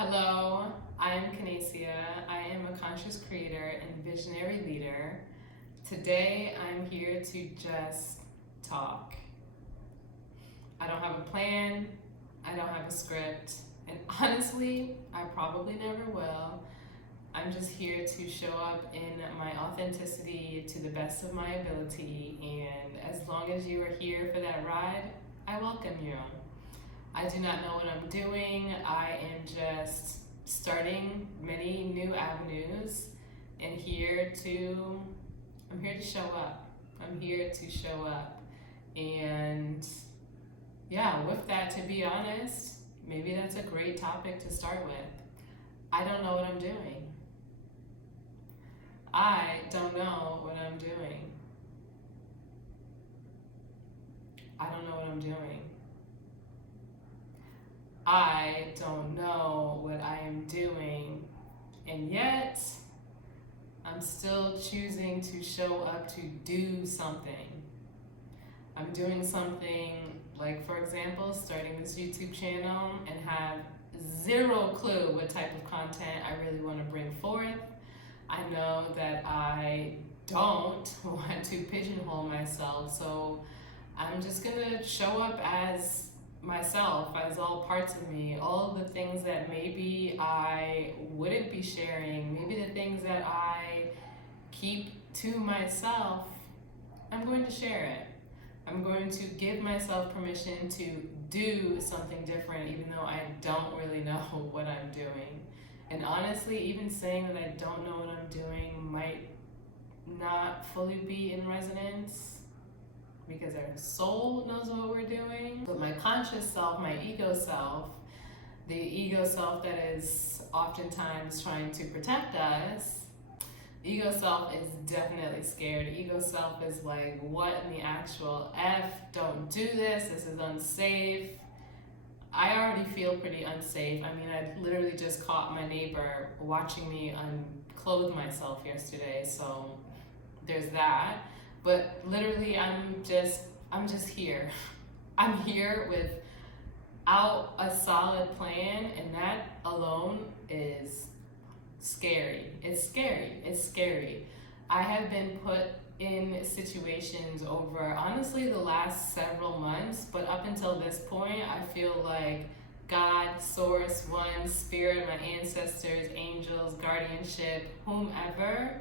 Hello, I'm Canacia. I am a conscious creator and visionary leader. Today I'm here to just talk. I don't have a plan, I don't have a script, and honestly, I probably never will. I'm just here to show up in my authenticity to the best of my ability, and as long as you are here for that ride, I welcome you. I do not know what I'm doing. I am just starting many new avenues and I'm here to show up. I'm here to show up. And yeah, with that, to be honest, maybe that's a great topic to start with. I don't know what I'm doing. I don't know what I'm doing. I don't know what I'm doing. I don't know what I am doing, and yet I'm still choosing to show up to do something. I'm doing something like, for example, starting this YouTube channel and have zero clue what type of content I really want to bring forth. I know that I don't want to pigeonhole myself, so I'm just gonna show up as myself, as all parts of me, all the things that maybe I wouldn't be sharing, maybe the things that I keep to myself, I'm going to share it. I'm going to give myself permission to do something different, even though I don't really know what I'm doing. And honestly, even saying that I don't know what I'm doing might not fully be in resonance, because our soul knows what we're doing. But my conscious self, my ego self, the ego self that is oftentimes trying to protect us, ego self is definitely scared. Ego self is like, what in the actual F? Don't do this is unsafe. I already feel pretty unsafe. I mean, I literally just caught my neighbor watching me unclothe myself yesterday, so there's that. But literally, I'm just here. I'm here without a solid plan, and that alone is scary. It's scary. It's scary. I have been put in situations over, honestly, the last several months, but up until this point, I feel like God, Source, One, Spirit, my ancestors, angels, guardianship, whomever,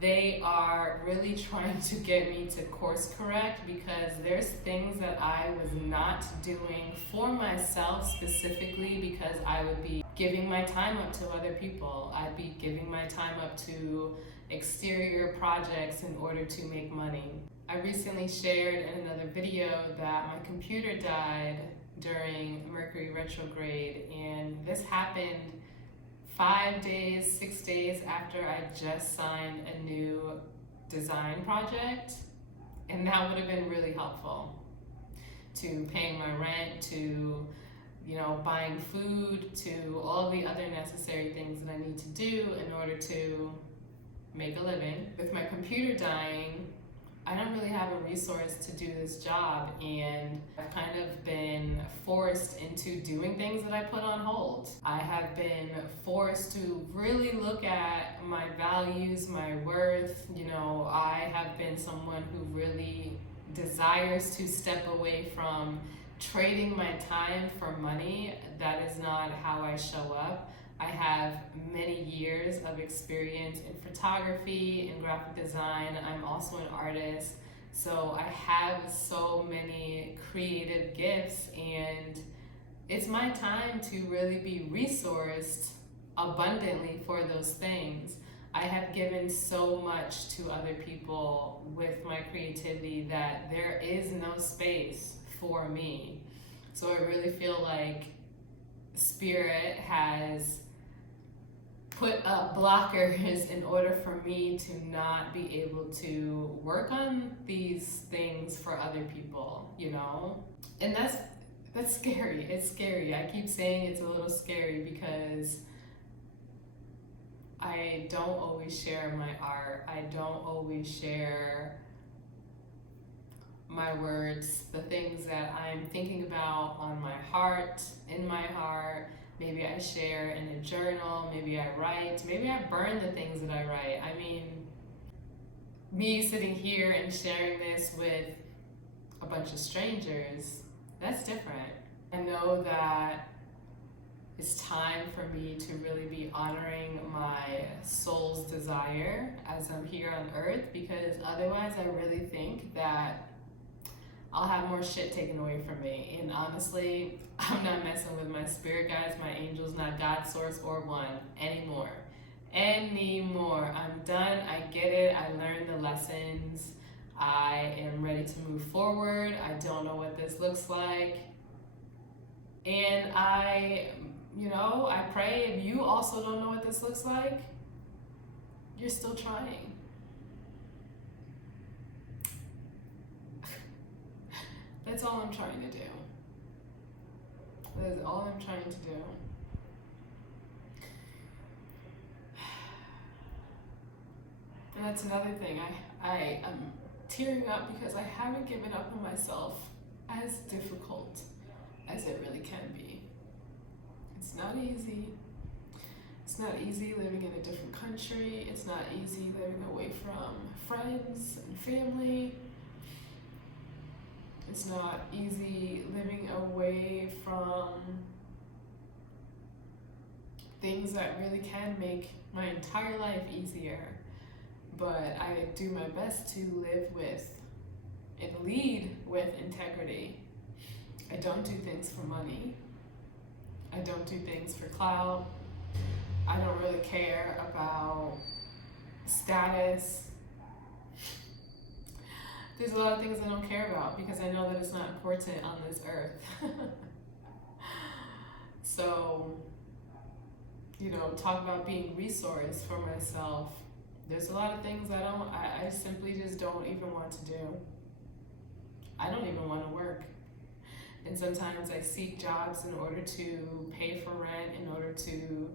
they are really trying to get me to course correct, because there's things that I was not doing for myself specifically, because I would be giving my time up to other people. I'd be giving my time up to exterior projects in order to make money. I recently shared in another video that my computer died during Mercury retrograde, and this happened 5 days, 6 days after I just signed a new design project, and that would have been really helpful to paying my rent, to buying food, to all the other necessary things that I need to do in order to make a living. With my computer dying, I don't really have a resource to do this job, and I've kind of been forced into doing things that I put on hold. I have been forced to really look at my values, my worth. I have been someone who really desires to step away from trading my time for money. That is not how I show up. I have many years of experience in photography and graphic design. I'm also an artist, so I have so many creative gifts, and it's my time to really be resourced abundantly for those things. I have given so much to other people with my creativity that there is no space for me. So I really feel like Spirit has put up blockers in order for me to not be able to work on these things for other people, And that's scary. It's scary. I keep saying it's a little scary because I don't always share my art. I don't always share my words, the things that I'm thinking about on my heart, in my heart. Maybe I share in a journal, maybe I write, maybe I burn the things that I write. I mean, me sitting here and sharing this with a bunch of strangers, that's different. I know that it's time for me to really be honoring my soul's desire as I'm here on earth, because otherwise I really think that I'll have more shit taken away from me. And honestly, I'm not messing with my spirit guides, my angels, not God, source, or one anymore. I'm done. I get it. I learned the lessons. I am ready to move forward. I don't know what this looks like. And I pray if you also don't know what this looks like, you're still trying. That's all I'm trying to do. That is all I'm trying to do. And that's another thing. I am tearing up because I haven't given up on myself, as difficult as it really can be. It's not easy. It's not easy living in a different country. It's not easy living away from friends and family. It's not easy living away from things that really can make my entire life easier. But I do my best to live with and lead with integrity. I don't do things for money. I don't do things for clout. I don't really care about status. There's a lot of things I don't care about because I know that it's not important on this earth. So, talk about being resource for myself. There's a lot of things I simply just don't even want to do. I don't even want to work. And sometimes I seek jobs in order to pay for rent, in order to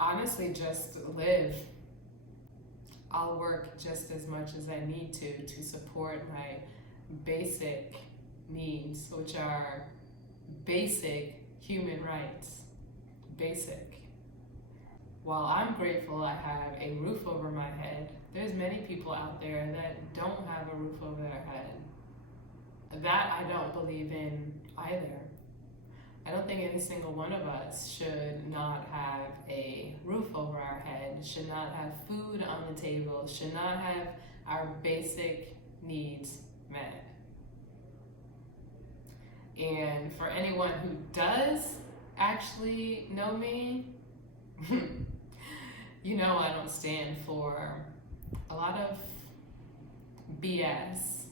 honestly just live. I'll work just as much as I need to support my basic needs, which are basic human rights. Basic. While I'm grateful I have a roof over my head, there's many people out there that don't have a roof over their head. That I don't believe in either. I don't think any single one of us should not have a roof over our head, should not have food on the table, should not have our basic needs met. And for anyone who does actually know me, I don't stand for a lot of BS.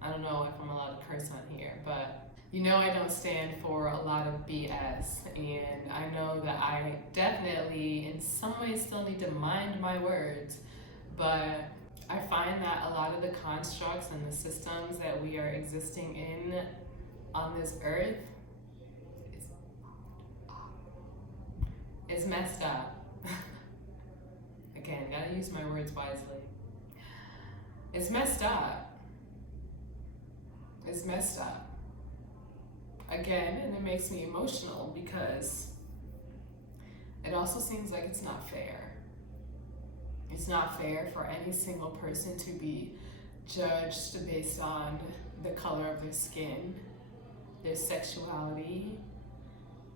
I don't know if I'm allowed to curse on here, but I don't stand for a lot of BS, and I know that I definitely in some ways still need to mind my words, but I find that a lot of the constructs and the systems that we are existing in on this earth is messed up. Again, gotta use my words wisely. It's messed up. It's messed up. Again, and it makes me emotional because it also seems like it's not fair. It's not fair for any single person to be judged based on the color of their skin, their sexuality,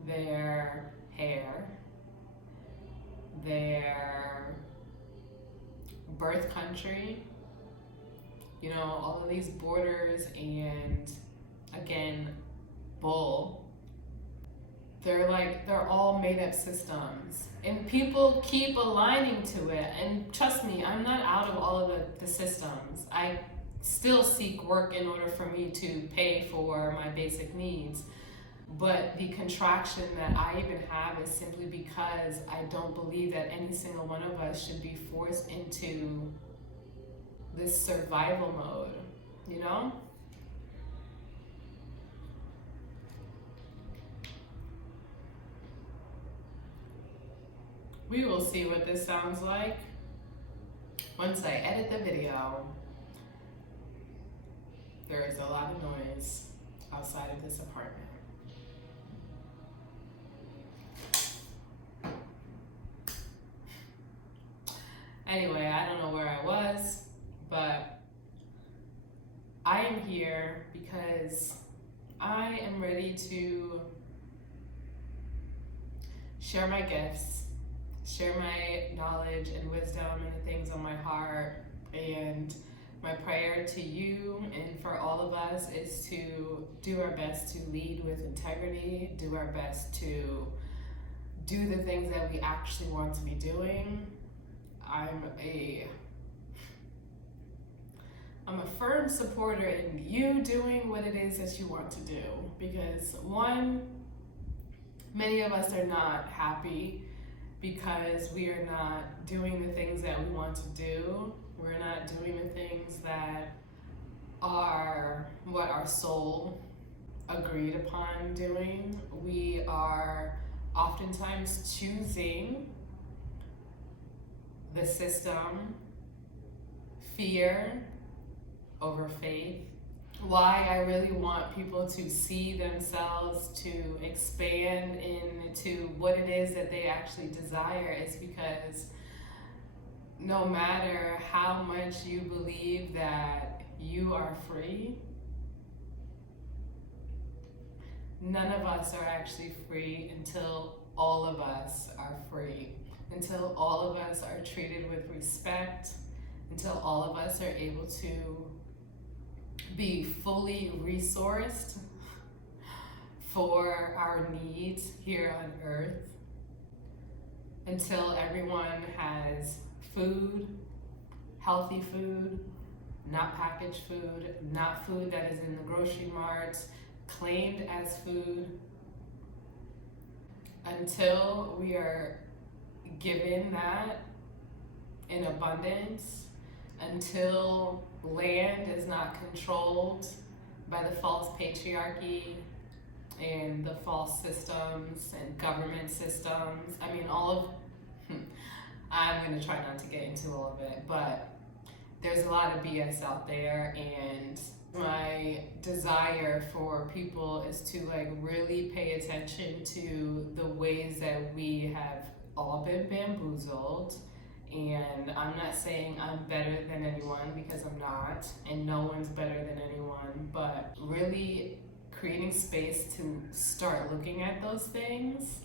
their hair, their birth country, all of these borders and, again, bull. They're all made up systems. And people keep aligning to it. And trust me, I'm not out of all of the systems. I still seek work in order for me to pay for my basic needs. But the contraction that I even have is simply because I don't believe that any single one of us should be forced into this survival mode, We will see what this sounds like once I edit the video. There is a lot of noise outside of this apartment. Anyway, I don't know where I was, but I am here because I am ready to share my gifts, share my knowledge and wisdom and the things on my heart. And my prayer to you and for all of us is to do our best to lead with integrity, do our best to do the things that we actually want to be doing. I'm a firm supporter in you doing what it is that you want to do, because one, many of us are not happy because we are not doing the things that we want to do. We're not doing the things that are what our soul agreed upon doing. We are oftentimes choosing the system, fear over faith. Why I really want people to see themselves, to expand into what it is that they actually desire, is because no matter how much you believe that you are free, none of us are actually free until all of us are free, until all of us are treated with respect, until all of us are able to be fully resourced for our needs here on earth, until everyone has food, healthy food, not packaged food, not food that is in the grocery marts, claimed as food, until we are given that in abundance, until land is not controlled by the false patriarchy and the false systems and government systems. I mean, I'm gonna try not to get into all of it, but there's a lot of BS out there, and my desire for people is to really pay attention to the ways that we have all been bamboozled. And I'm not saying I'm better than anyone, because I'm not, and no one's better than anyone, but really creating space to start looking at those things.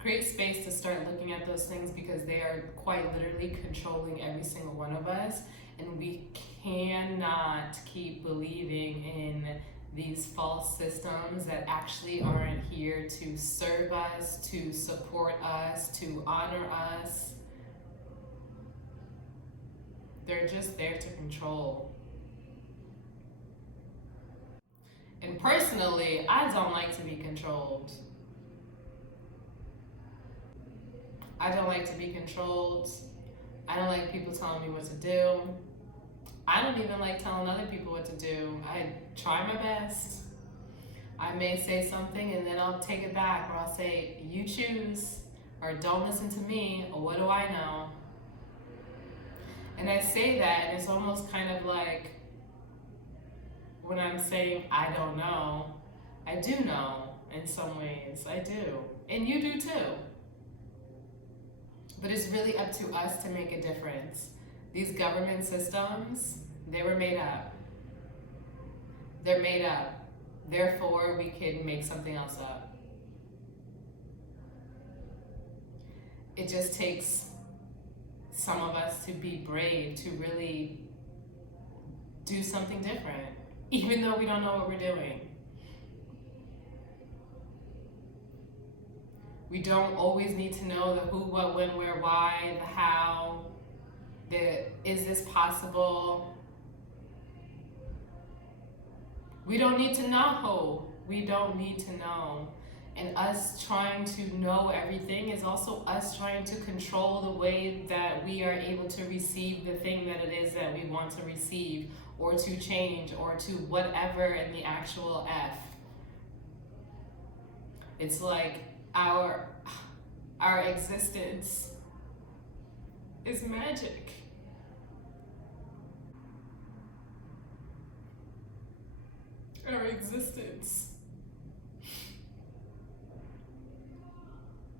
Create space to start looking at those things, because they are quite literally controlling every single one of us, and we cannot keep believing in these false systems that actually aren't here to serve us, to support us, to honor us. They're just there to control. And personally, I don't like to be controlled. I don't like to be controlled. I don't like people telling me what to do. I don't even like telling other people what to do. I try my best. I may say something and then I'll take it back, or I'll say, you choose, or don't listen to me, or what do I know? And I say that, and it's almost kind of like when I'm saying I don't know, I do know in some ways. I do. And you do too. But it's really up to us to make a difference. These government systems, they were made up. They're made up. Therefore, we can make something else up. It just takes some of us to be brave, to really do something different, even though we don't know what we're doing. We don't always need to know the who, what, when, where, why, the how, is this possible? We don't need to know. We don't need to know. And us trying to know everything is also us trying to control the way that we are able to receive the thing that it is that we want to receive, or to change, or to whatever in the actual F. It's like our existence is magic. Our existence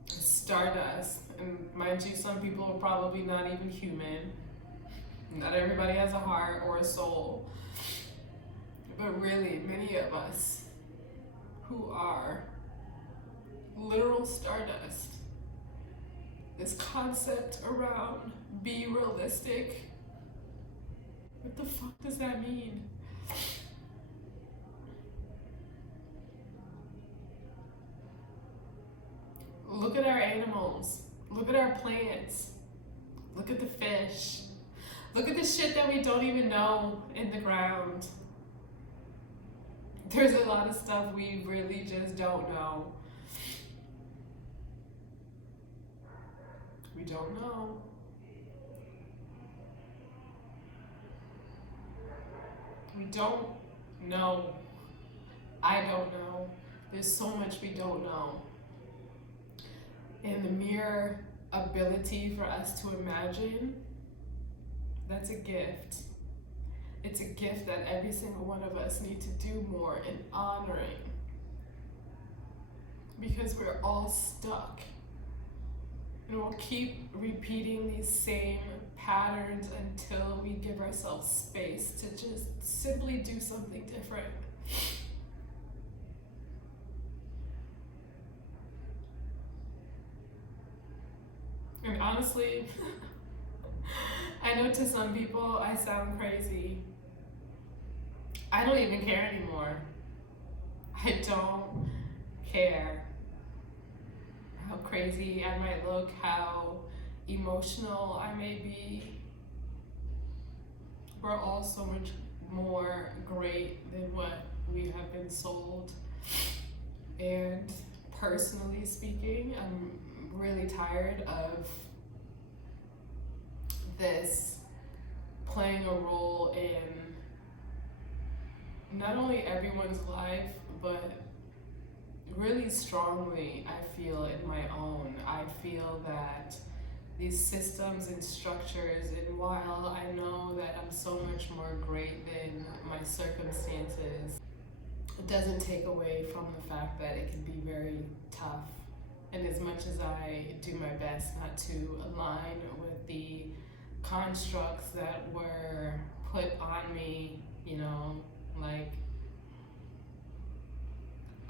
is stardust. And mind you, some people are probably not even human. Not everybody has a heart or a soul. But really, many of us who are literal stardust, this concept around be realistic, what the fuck does that mean? Look at our animals, look at our plants, look at the fish, look at the shit that we don't even know in the ground. There's a lot of stuff we really just don't know. We don't know. We don't know. I don't know. There's so much we don't know. And the mere ability for us to imagine, that's a gift. It's a gift that every single one of us need to do more in honoring. Because we're all stuck. And we'll keep repeating these same patterns until we give ourselves space to just simply do something different. And honestly, I know to some people I sound crazy. I don't even care anymore. I don't care how crazy I might look, how emotional I may be. We're all so much more great than what we have been sold. And personally speaking, I'm really tired of this playing a role in not only everyone's life, but really strongly, I feel in my own. I feel that these systems and structures, and while I know that I'm so much more great than my circumstances, it doesn't take away from the fact that it can be very tough. And as much as I do my best not to align with the constructs that were put on me, you know, like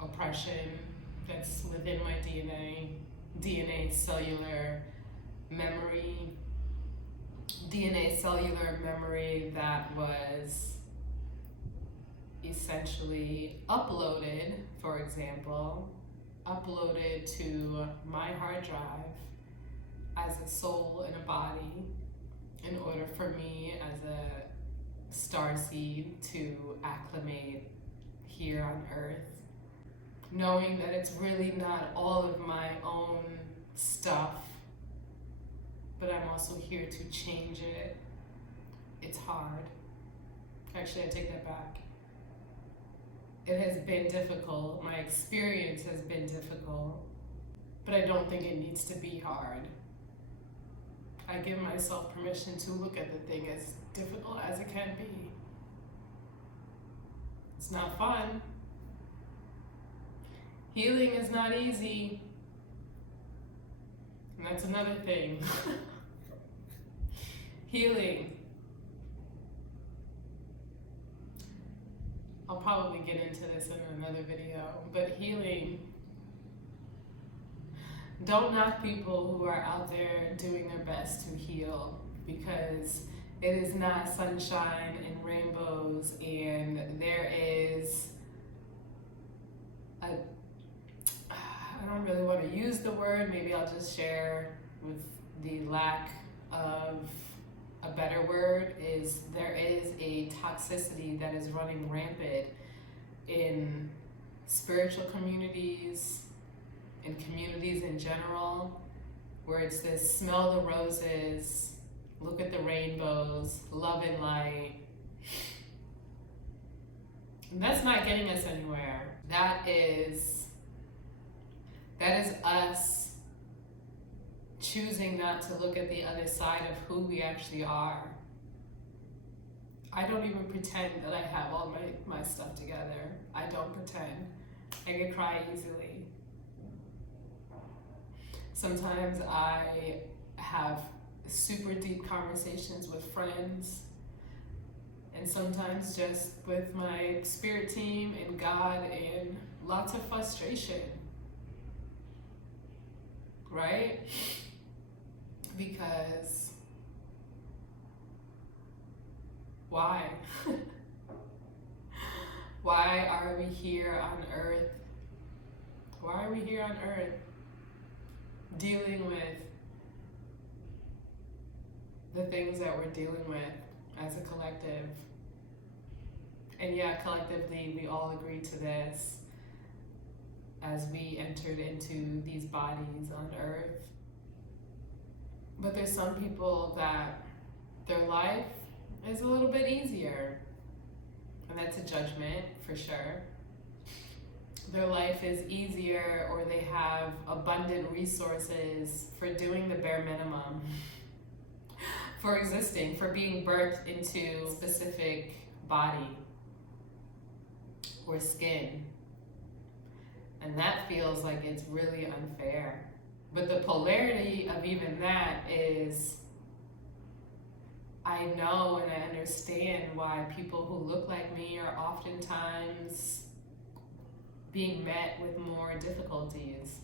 oppression that's within my DNA cellular memory that was essentially uploaded, for example, uploaded to my hard drive as a soul in a body in order for me as a starseed to acclimate here on Earth, knowing that it's really not all of my own stuff, but I'm also here to change it. It's hard. Actually, I take that back. It has been difficult. My experience has been difficult, but I don't think it needs to be hard. I give myself permission to look at the thing as difficult as it can be. It's not fun. Healing is not easy. And that's another thing. Healing. I'll probably get into this in another video, but healing. Don't knock people who are out there doing their best to heal, because it is not sunshine and rainbows, and there is I don't really want to use the word, maybe I'll just share with the lack of a better word, is there is a toxicity that is running rampant in spiritual communities, in communities in general, where it's this smell the roses, look at the rainbows, love and light. And that's not getting us anywhere. That is us choosing not to look at the other side of who we actually are. I don't even pretend that I have all my stuff together. I don't pretend. I can cry easily. Sometimes I have super deep conversations with friends, and sometimes just with my spirit team and God, and lots of frustration, right? Because why? Why are we here on earth? Why are we here on earth dealing with the things that we're dealing with as a collective? And yeah, collectively, we all agreed to this as we entered into these bodies on earth. But there's some people that their life is a little bit easier. And that's a judgment for sure. Their life is easier, or they have abundant resources for doing the bare minimum, for existing, for being birthed into a specific body or skin. And that feels like it's really unfair. But the polarity of even that is, I know and I understand why people who look like me are oftentimes being met with more difficulties.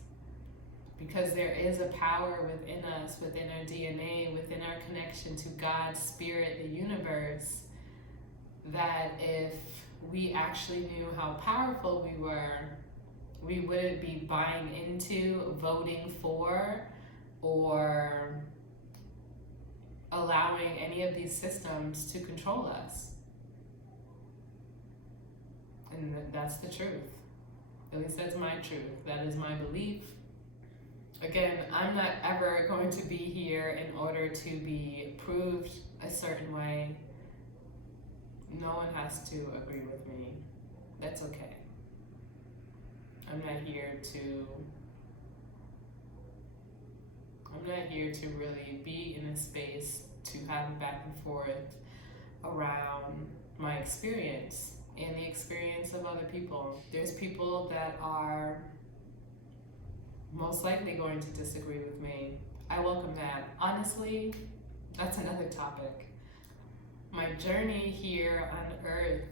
Because there is a power within us, within our DNA, within our connection to God, Spirit, the universe, that if we actually knew how powerful we were, we wouldn't be buying into, voting for, or allowing any of these systems to control us. And that's the truth. At least that's my truth. That is my belief. Again, I'm not ever going to be here in order to be proved a certain way. No one has to agree with me. That's okay. I'm not here to really be in a space to have a back and forth around my experience and the experience of other people. There's people that are most likely going to disagree with me. I welcome that. Honestly, that's another topic. My journey here on earth,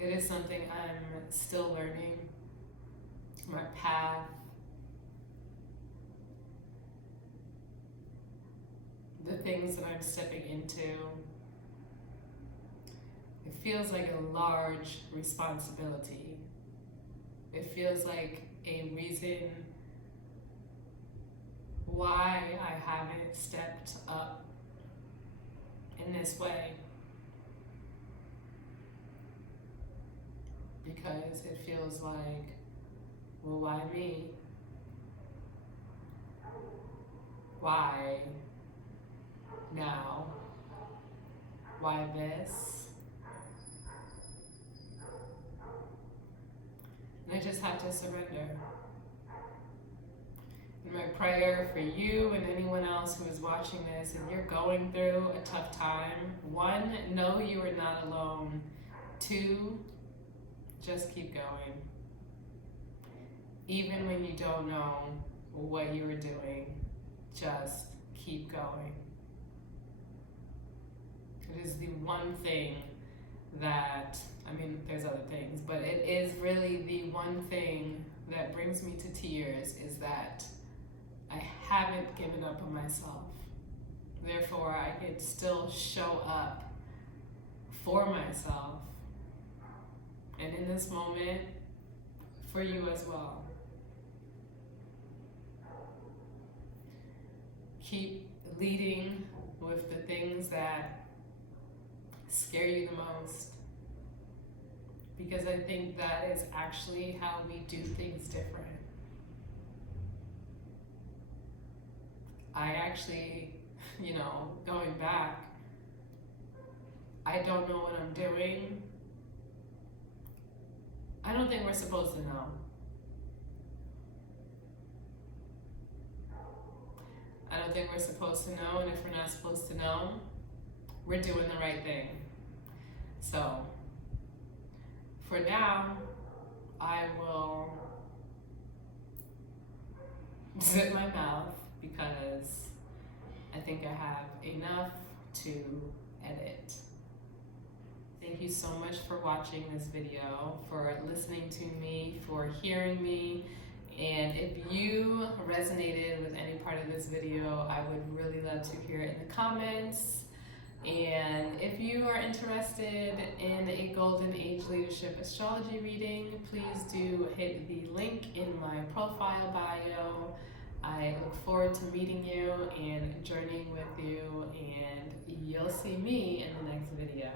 it is something I'm still learning. My path, the things that I'm stepping into, it feels like a large responsibility. It feels like a reason why I haven't stepped up in this way. Because it feels like, well, why me? Why now? Why this? And I just have to surrender. And my prayer for you and anyone else who is watching this, and you're going through a tough time, 1, know you are not alone. 2, just keep going. Even when you don't know what you are doing, just keep going. It is the one thing that, I mean, there's other things, but it is really the one thing that brings me to tears, is that I haven't given up on myself. Therefore, I can still show up for myself. And in this moment, for you as well. Keep leading with the things that scare you the most. Because I think that is actually how we do things different. I actually, going back, I don't know what I'm doing. I don't think we're supposed to know. I don't think we're supposed to know, and if we're not supposed to know, we're doing the right thing. So, for now, I will zip my mouth because I think I have enough to edit. Thank you so much for watching this video, for listening to me, for hearing me. And if you resonated with any part of this video, I would really love to hear it in the comments. And if you are interested in a Golden Age Leadership Astrology reading, please do hit the link in my profile bio. I look forward to meeting you and journeying with you, and you'll see me in the next video.